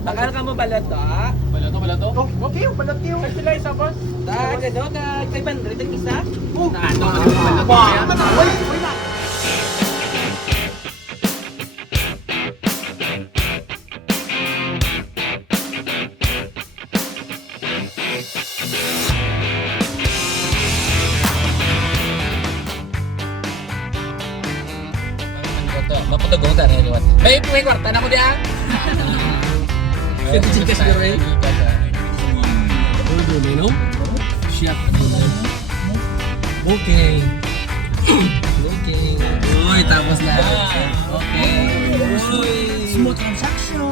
Bakal ka mo balato? Balato? Okay, balot yun. Sa sila isa, boss. Dahil ano, kay 500 ang isa? Na ano, balato. Uy na. Maputugong ta na liwat. May kwarta na ko diya. Kasi chikas ka rin. Ano no? Shit. Okay. Okay. Uy, tapos na. Okay. Uy. Smooth transaction.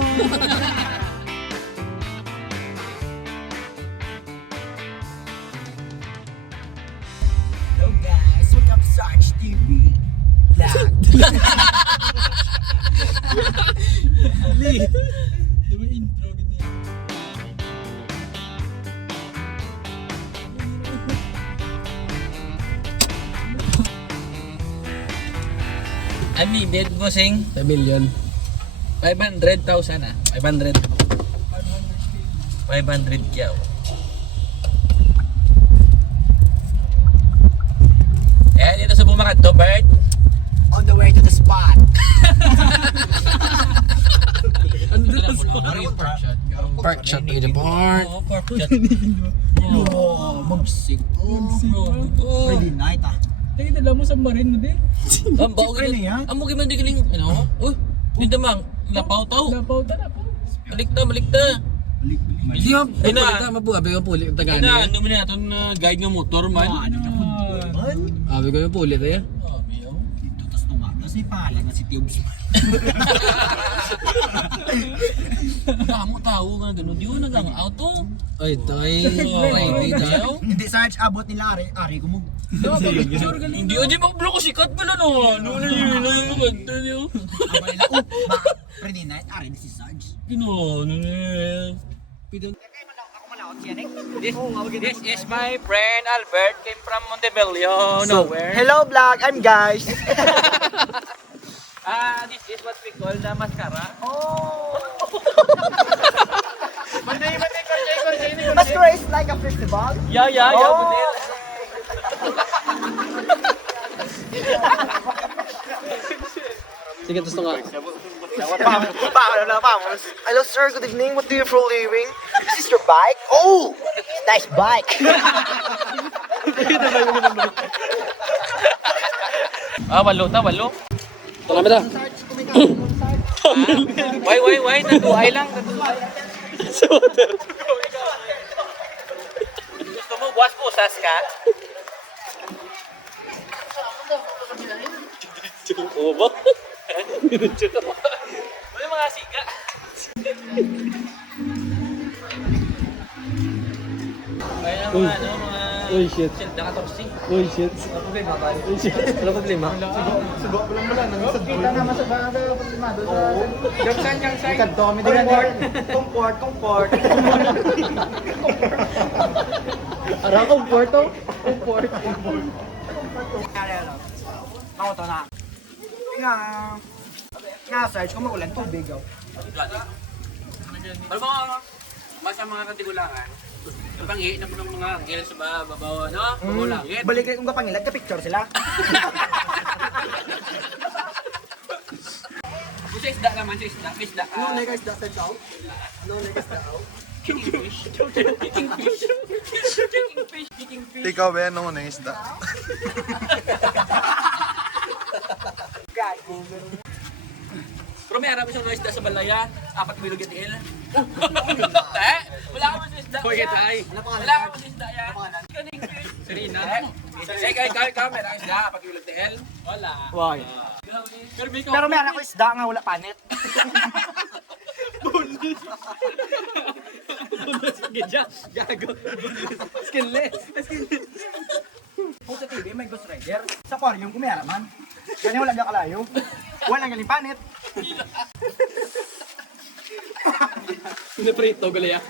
Hello guys, welcome to Sarge TV. Vlog. Unneeded, bossing. 5 million. 500,000 ah. 500. 500 kyaw. Eh, dito sa bumakat to, Bert. On the way to the spot. Park shot to the park. Oo, pork shot. Oh, magsik. Friday night ah. Tingin nila mo sa marin mo din. Ang bago Siyempre na yan. Ang mugi man di kiling, ano? Uy, hindi damang. Lapaw tao. Lapaw ta na po. Malikta, malikta. Hindi mo Ay na. pulita mabuhabi ko pulit ang Ay tagani. na, ano mo na itong guide nga motor man. Man, Abi ko yung pulit eh. Oh, biyo. dito tas tumaga si pala na si Tiobs. Kamu tahu kan ganun di na gang auto. Ay, tay. Ready daw. Hindi Sarge abot nila ari ko mo. Hindi aja mag-block ko sikat pala no. Ano na yun? Ano yung kanta niyo? Abay nila. Oh, baka Friday night ari ni si Sarge. Ano na yun? Ako malaot siya nek. This is my friend Albert, came from Montebello, nowhere. Hello vlog, I'm guys. This is what we call the mascara. Mascara is like a festival. Yeah, Budel. Sige, gusto nga. Vamos. Hello sir, good evening. What do you for living? This is your bike? Oh, nice bike. Walo. Ito kami ta. Why? Natuay lang. Sa water. Gusto mo buwas pusas ka? Oo ba? Wala mga siga. Kaya mga mga Uy, shit. shield na 14. Uy, shit. Uy, shit. Wala problema. Kita naman sa baga problema do. Gagsan yang side. Kadto kami digan. Comfort. Ara comfort to. Ako to na. Nga Sarge, kung magulan tubig oh. Ano ba masa mga katigulangan? Panghi na po ng mga angel sa babaw, no? Babulangit. Balik kung kapangilan, ka-picture sila. Kung sa isda naman, sa isda. guys, that's the chow. No, guys, the chow. Ikaw ba yan nung unang isda? Pero may harap isang isda sa balaya, 4 bilog at il. Wala ka man sa isda. Hoy, kitay. Wala ka man sa isda yan. Serena. Ikaw, may isda, 4 bilog at il. Wala. Why? Pero may anak ko isda nga wala panit. Gago. Skinless. Kung sa TV may Ghost Rider, sa aquarium kumeraman. Ganyan wala na kalayo. Wala galing panit. Pinaprito, galaya.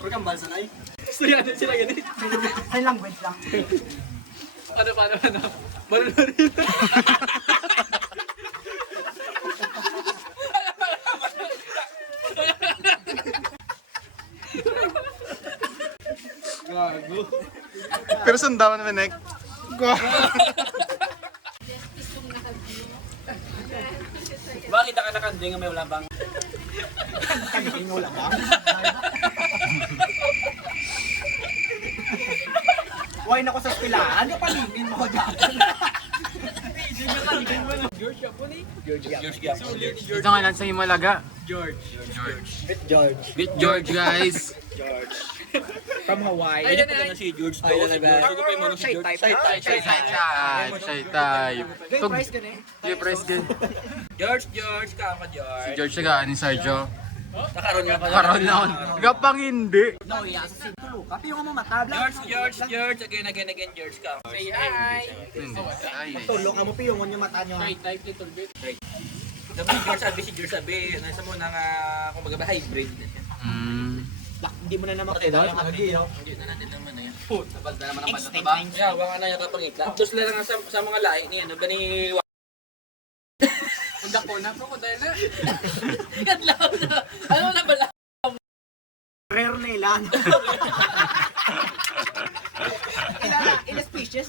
Pero kambal sa nai. Sila ganit. Sign language lang. Marunong rin. Pero sundaw naman, Nek. Bakit ka nakanding may wala bang? Kanding mo lang ba? Why na ko sa pilaan? Yung palingin mo ko dyan. George Yaponi? Ito nga lang sa Himalaga. George. Beat George, guys. From Hawaii. Ay, na si George to. Si George. Ito pa yung mga si George. Shy type. Gay price ka na eh. Gay price din. George, kama Si George. George siya ni Sergio. Nakaroon nga pala. Karoon na ako. Gapang hindi. No, iya sa sintulo. Kapi yung mo matabla. George. Again, George ka. Say hi. Ay. Tulo ka mo piyongon yung mata nyo. Type little bit. Si George sabi, nasa mo nang kung magaba hybrid. Hindi mo na naman kayo. Hindi na natin naman na yan. Tapos na naman ang pagkataba. Yeah, baka na yung kapangit. Tapos lang sa mga lahi niya, ano ba ni... Punta ko na po, dahil na. Yan lang na. Ano na ba lang? Rare na ilan. Ilan species?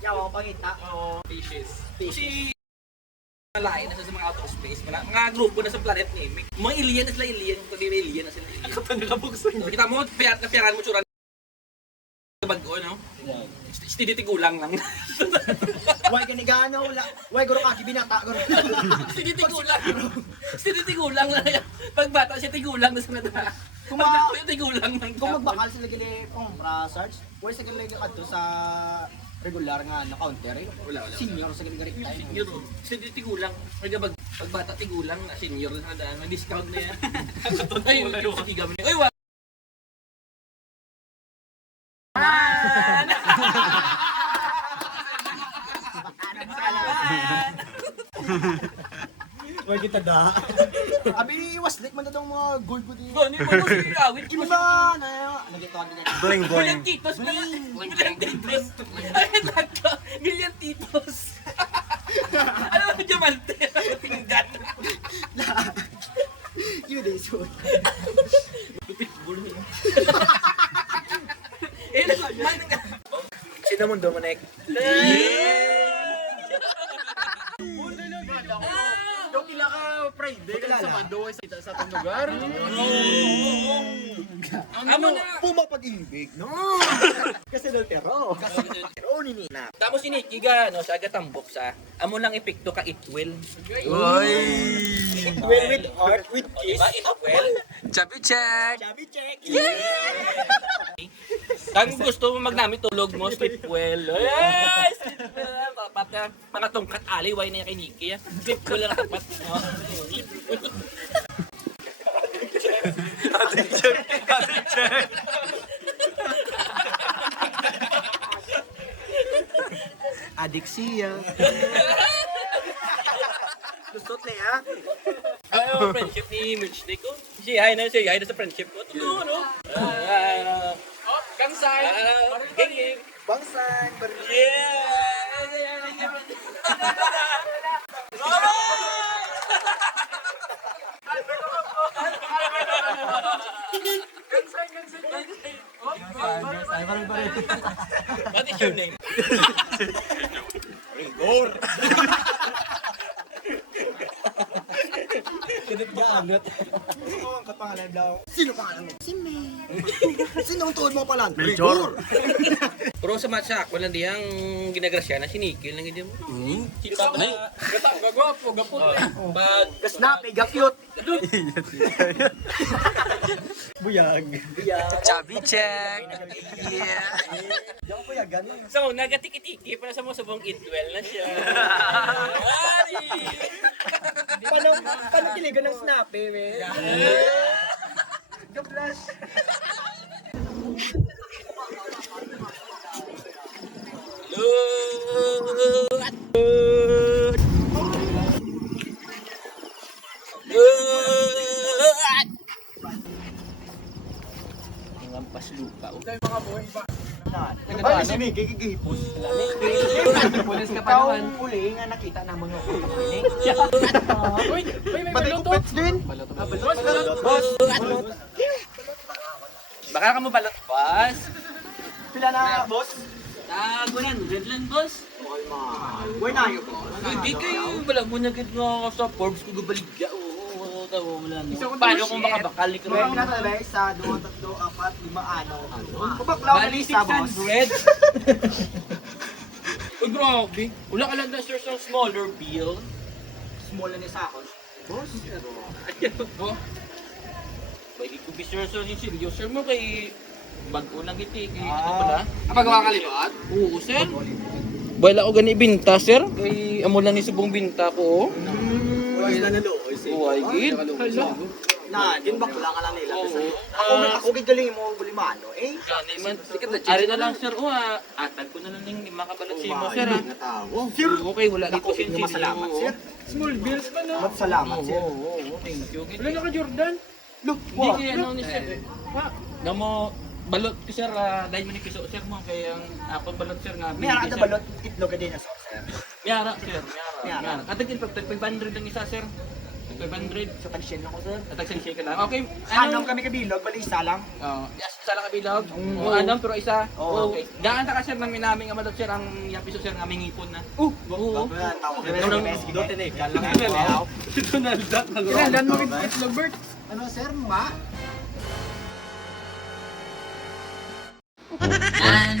Yaw, pangita. Species. Mga lahi na sa mga outer space. Mga grupo na sa planet ni. Mga alien na sila alien. Pag may alien na sila alien. Kapag nakabuksan. Kita mo, piyaran mo tsura. Bago, no? Tinitigulang lang. Why ganigano wala. Why guro kaki binata guro. Tinitigulang lang yan. Pag bata siya, tigulang na sa nata. Tigulang lang. Kung magbakal sila gini pong search, wala sa gani kadto sa regular nga na counter eh. Wala. Senior sa gani garit tayo. Senior. Tigulang. Pag bata, tigulang na senior na daan. May-discount na yan. Ay, tigam niya. Uy, Why kita da? Abi waslik man daw mga gold pud. Gani mo no si awit Kimo ba na nagituan din. Bling, Million titos na. Million titos. Ay, nagka. Million titos. Ano ba diamante? Pinggan. You dey so. Lupit bulo. Nagman ka. Sino mo Dominic? Yung kila ka Friday Kilala. sa Mando sa itong lugar. Amo na. Pumapag-ibig, no? Kasi pero ni Nina. Tamo si Nicky ga no sa gatambok sa. Amo lang epekto ka itwell. Uy! Well with heart, with kiss. Diba itwell? Chubby check! Chubby check. Kung gusto mo magnamit tulog mo, sleepwell. Yes! Papat mga tungkat aliway na yung kay Nicky. Sleepwell na tapat. check. Adiksi ya. Gustot na ya. Ayaw, friendship ni Mitch ko. Say hi na sa friendship ko. Tulo, no? Oh, gangsay! Geng. Bangsan, Yeah! What is your name? Oo, ang kapangalan daw. Sino pangalan mo? Si May. Sino ang tuhod mo pala? Melchor. Pero sa matcha, ako lang diyang ginagrasya na si Nicky lang hindi mo. Kita ba? Gata, gagwapo, gapot. Pag Gasnapi, gakyot. Buyag. Chubby check! Yeah! Diyan ko yagan. so, nagatiki-tiki para sa mga sabong itwell na siya. Ari! Paano kiligan ng snappy, we? Gablas. Lampas lupa. Ano si Mickey gigihipos? Ikaw uli nga nakita na mo yung Uy, may Pati ko baluto. pets din. Boss, Balot. Baka ka mo balot, boss. Pila na, boss? Tag 100 lang, boss. Okay, mahal. Where na yun, boss? Hindi kayo, wala mo na gid nga sa Forbes ko gabaligya. Oo, tawo mo lang. Isa ko Paano to, kung shit. makabakal ka Mga rin? pila talaga, isa, 2, 3, 4, 5, 6, Pabaklaw na Bali isa, boss. 600. Uy, grabe. Wala ka lang na sir sa smaller bill. Small na ni sakos. Boss, Oh. Pwede ko be sir sa sinsilyo. Sir mo kay bago lang iti. Kay ano pala? Kapag makakalimutan? Oo, sir. Wala ko gani binta, sir. Kay amo lang ni subong binta ko. Boys na naluoy. Oh, ay gid. Hala. Na, din bakla ka lang nila. Oo. Ako gigaling mo bulimano, eh. Gani man. Ari na lang sir. Atag ko na lang ning makabalat si mo, sir. Sir, Okay, wala dito ako, sinsilyo. masalamat, sir. Small bills pa no? Salamat, sir. Oo, thank you. Wala na ka Jordan? Look, Hindi kaya ano ni sir. Na mo balot ko sir, dahil man kiso sir mo kay ang ako balot sir nga. may harap na balot, itlog ka din na sauce, sir. Miyara sir, Miyara. miyara. Katagin pag 500 lang isa sir. 500 Sa tag-shell lang ko, sir. at tag shake lang. Okay. Anong kami kabilog, bali isa lang. Yes, isa lang kabilog. O anong pero isa. Oo. Okay. Daan ta ka sir namin nga balot sir ang yapiso sir nga mingipon na. Oo. Yan, tawag ka Ikaw lang. na. Dote na, ikaw lang. Donald Duck na Kailan mo itlog, Bert? Ano, sir, ma? And